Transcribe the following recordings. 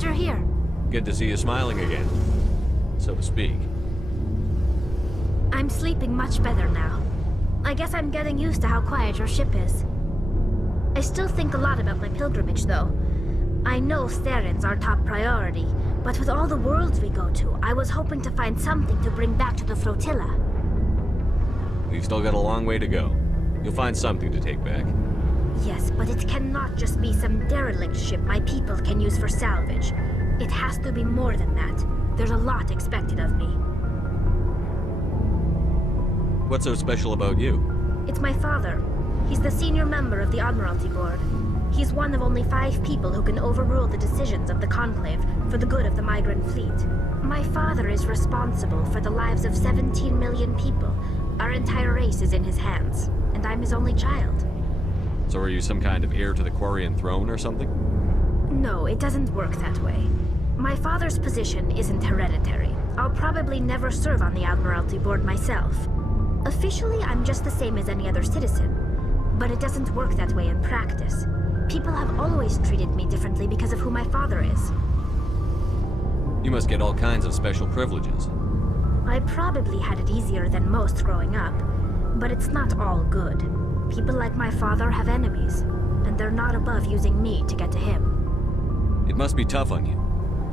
glad you're here. Good to see you smiling again, so to speak. I'm sleeping much better now. I guess I'm getting used to how quiet your ship is. I still think a lot about my pilgrimage, though. I know Theron's our top priority, but with all the worlds we go to, I was hoping to find something to bring back to the flotilla. We've still got a long way to go. You'll find something to take back. Yes, but it cannot just be some derelict ship my people can use for salvage. It has to be more than that. There's a lot expected of me. What's so special about you? It's my father. He's the senior member of the Admiralty Board. He's one of only 5 people who can overrule the decisions of the Conclave for the good of the migrant fleet. My father is responsible for the lives of 17 million people. Our entire race is in his hands, and I'm his only child. So are you some kind of heir to the Quarian throne or something? No, it doesn't work that way. My father's position isn't hereditary. I'll probably never serve on the Admiralty Board myself. Officially, I'm just the same as any other citizen. But it doesn't work that way in practice. People have always treated me differently because of who my father is. You must get all kinds of special privileges. I probably had it easier than most growing up, but it's not all good. People like my father have enemies, and they're not above using me to get to him. It must be tough on you.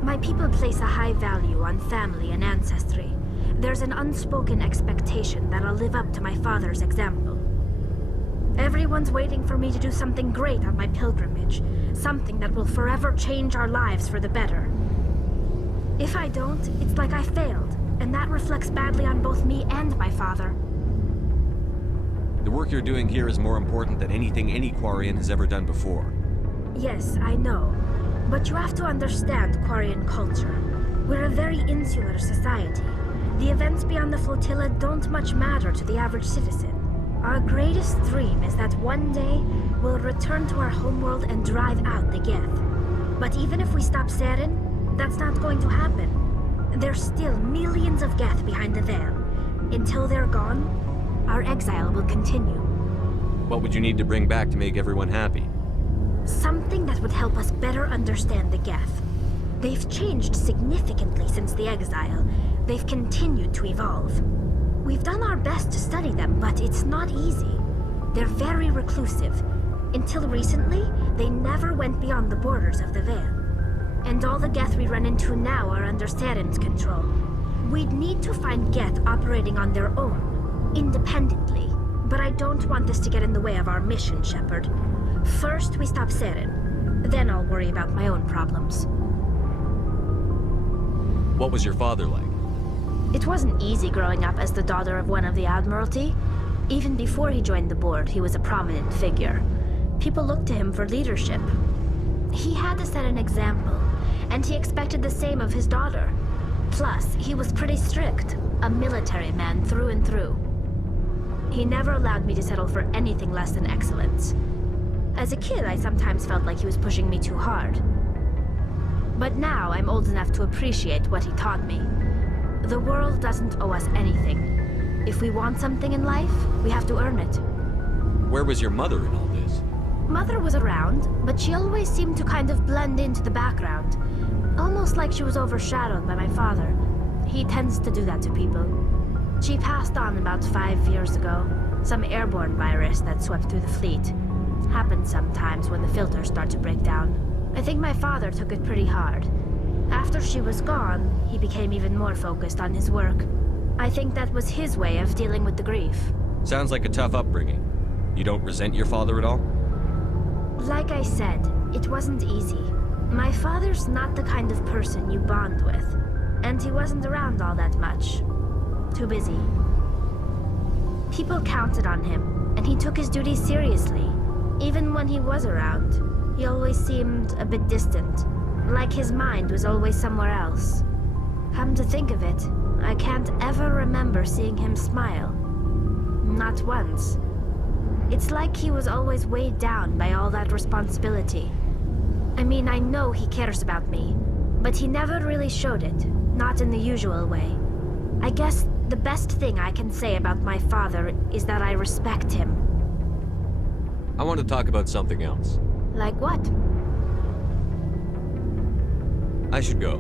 My people place a high value on family and ancestry. There's an unspoken expectation that I'll live up to my father's example. Everyone's waiting for me to do something great on my pilgrimage, something that will forever change our lives for the better. If I don't, it's like I failed, and that reflects badly on both me and my father. The work you're doing here is more important than anything any Quarian has ever done before. Yes, I know. But you have to understand Quarian culture. We're a very insular society. The events beyond the flotilla don't much matter to the average citizen. Our greatest dream is that one day we'll return to our homeworld and drive out the Geth. But even if we stop Saren, that's not going to happen. There's still millions of Geth behind the veil. Until they're gone, our exile will continue. What would you need to bring back to make everyone happy? Something that would help us better understand the Geth. They've changed significantly since the exile. They've continued to evolve. We've done our best to study them, but it's not easy. They're very reclusive. Until recently, they never went beyond the borders of the Veil. And all the Geth we run into now are under Saren's control. We'd need to find Geth operating on their own, independently. But I don't want this to get in the way of our mission, Shepard. First, we stop Saren. Then I'll worry about my own problems. What was your father like? It wasn't easy growing up as the daughter of one of the Admiralty. Even before he joined the board, he was a prominent figure. People looked to him for leadership. He had to set an example, and he expected the same of his daughter. Plus, he was pretty strict, a military man through and through. He never allowed me to settle for anything less than excellence. As a kid, I sometimes felt like he was pushing me too hard. But now I'm old enough to appreciate what he taught me. The world doesn't owe us anything. If we want something in life, we have to earn it. Where was your mother in all this? Mother was around, but she always seemed to kind of blend into the background. Almost like she was overshadowed by my father. He tends to do that to people. She passed on about 5 years ago. Some airborne virus that swept through the fleet. Happens sometimes when the filters start to break down. I think my father took it pretty hard. After she was gone, he became even more focused on his work. I think that was his way of dealing with the grief. Sounds like a tough upbringing. You don't resent your father at all? Like I said, it wasn't easy. My father's not the kind of person you bond with, and he wasn't around all that much. Too busy. People counted on him, and he took his duties seriously. Even when he was around, he always seemed a bit distant, like his mind was always somewhere else. Come to think of it, I can't ever remember seeing him smile. Not once. It's like he was always weighed down by all that responsibility. I mean, I know he cares about me, but he never really showed it, not in the usual way. I guess the best thing I can say about my father is that I respect him. I want to talk about something else. Like what? I should go.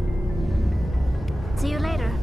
See you later.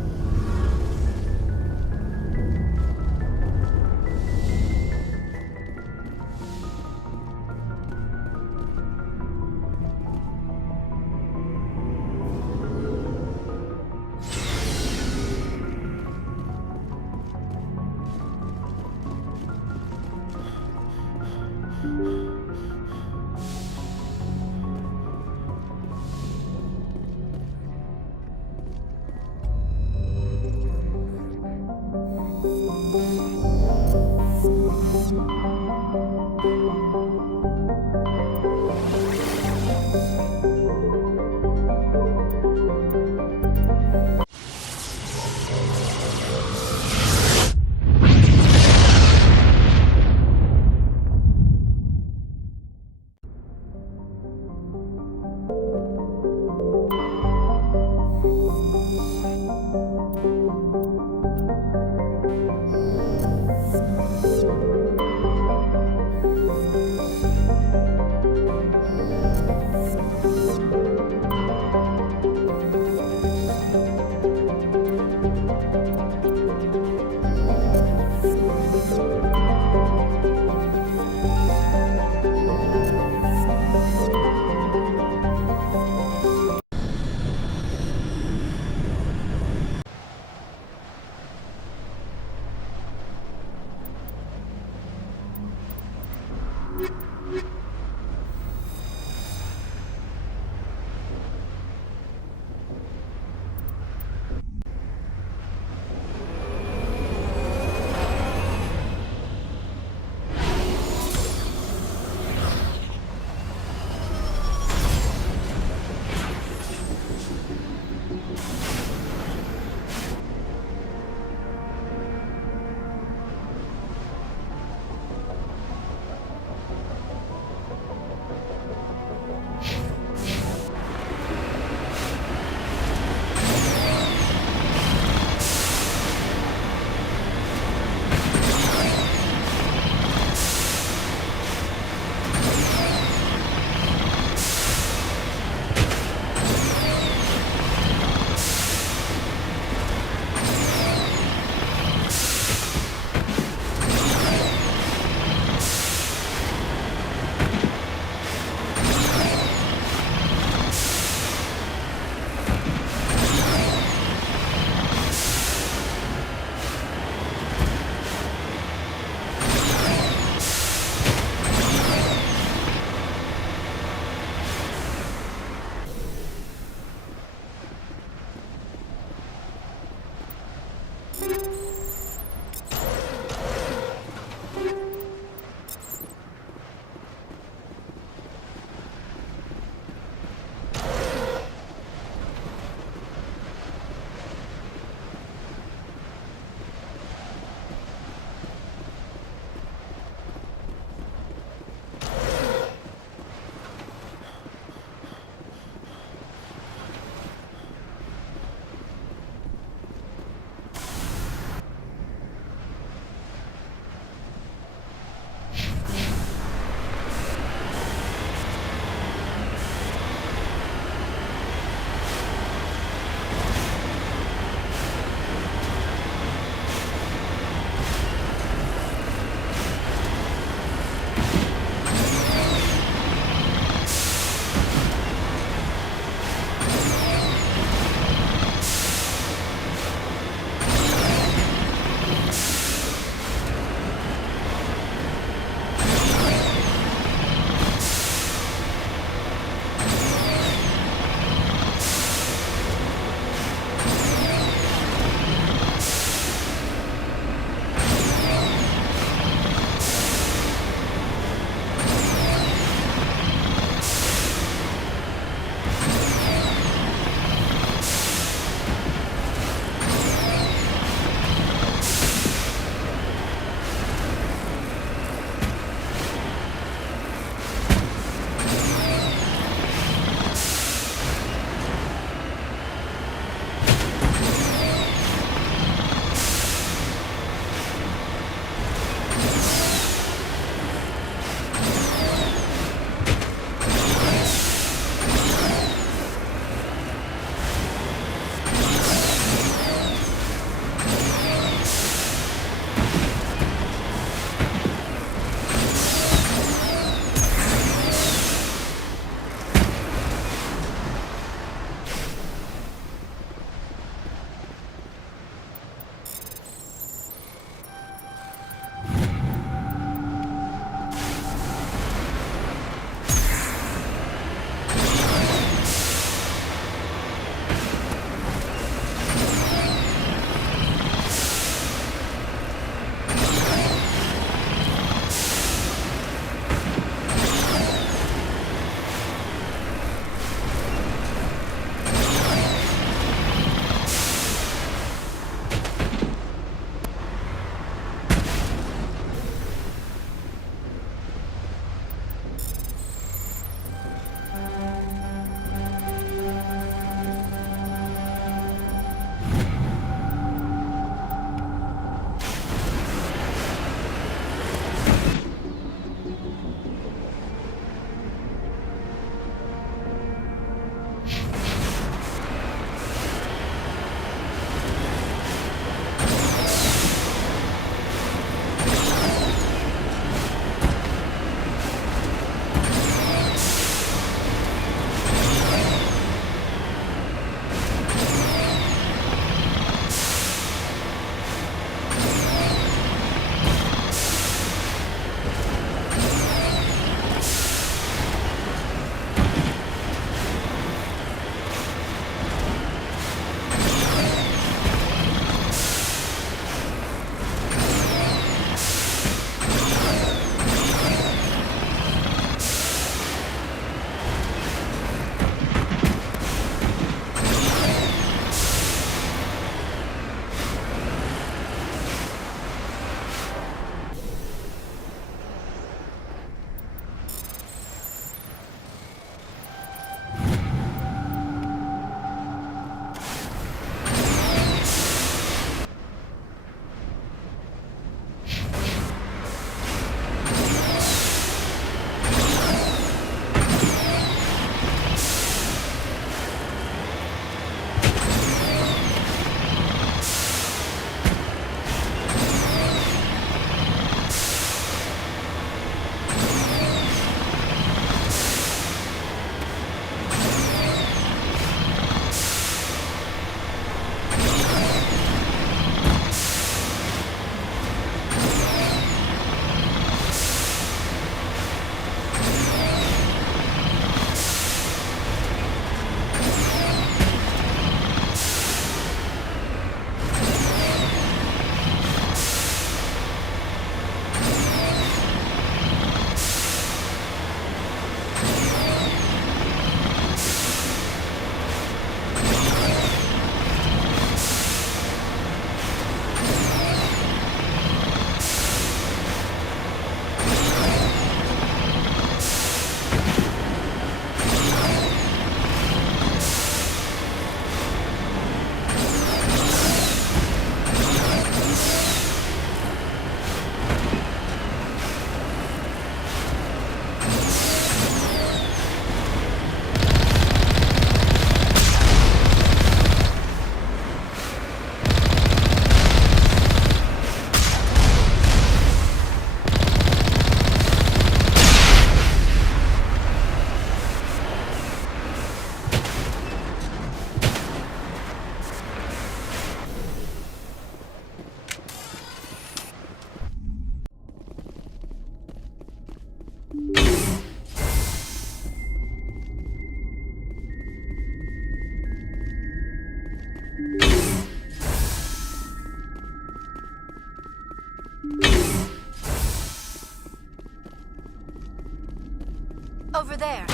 Over there.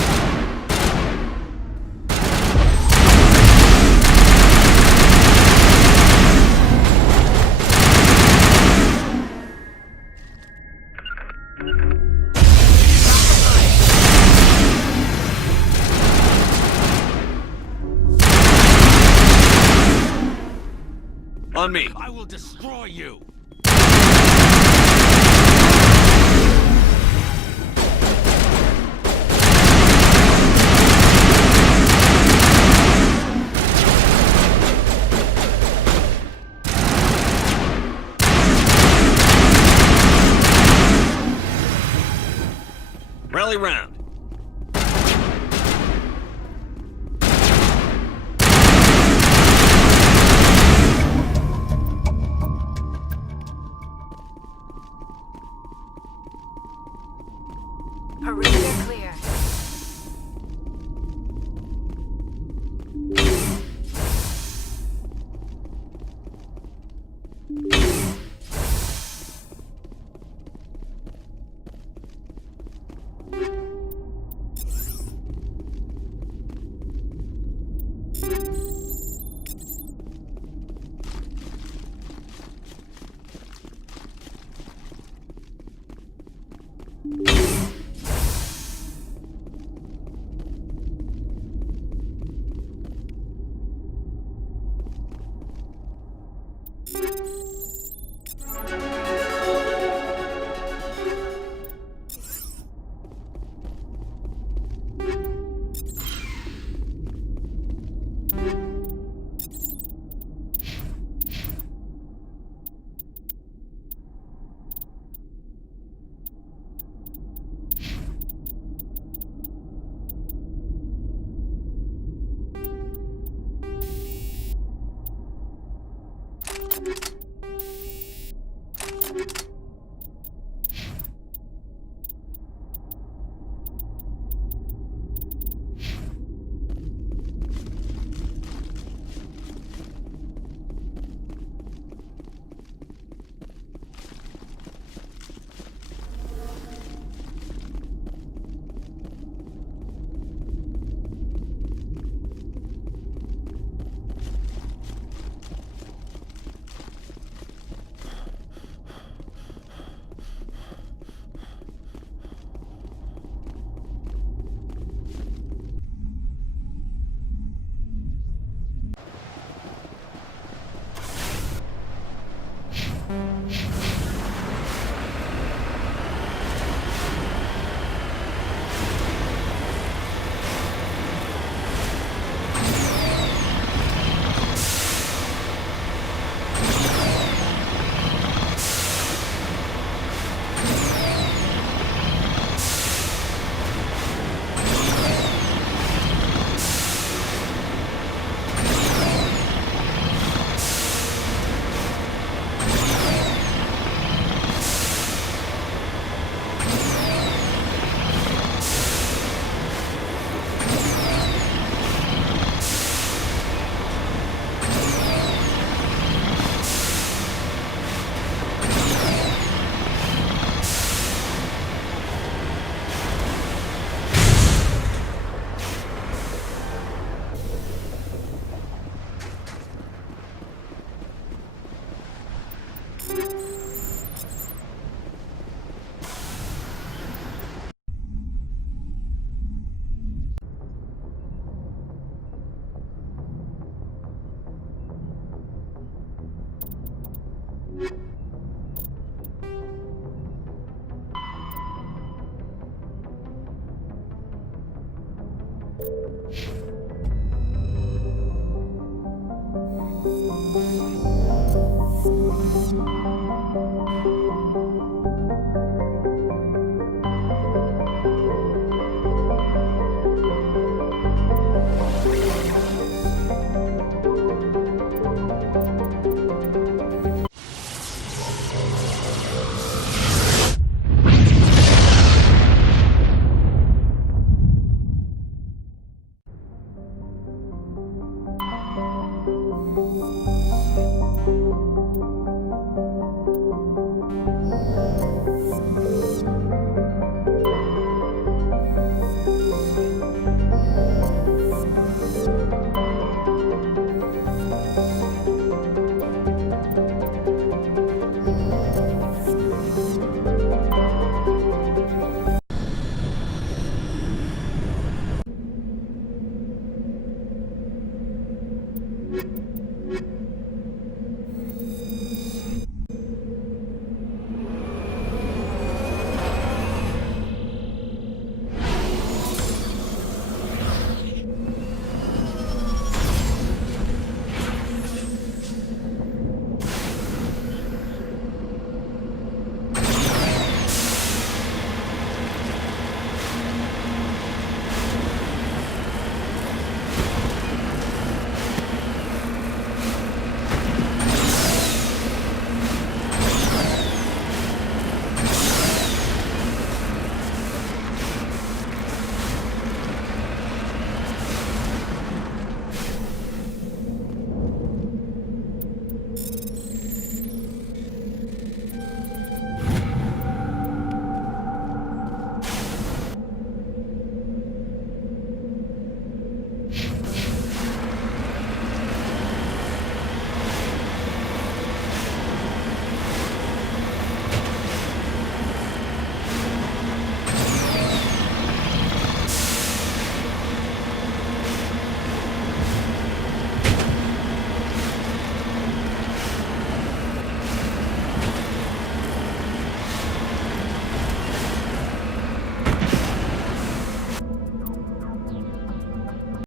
On me! I will destroy you! Rally round! Perimeter clear.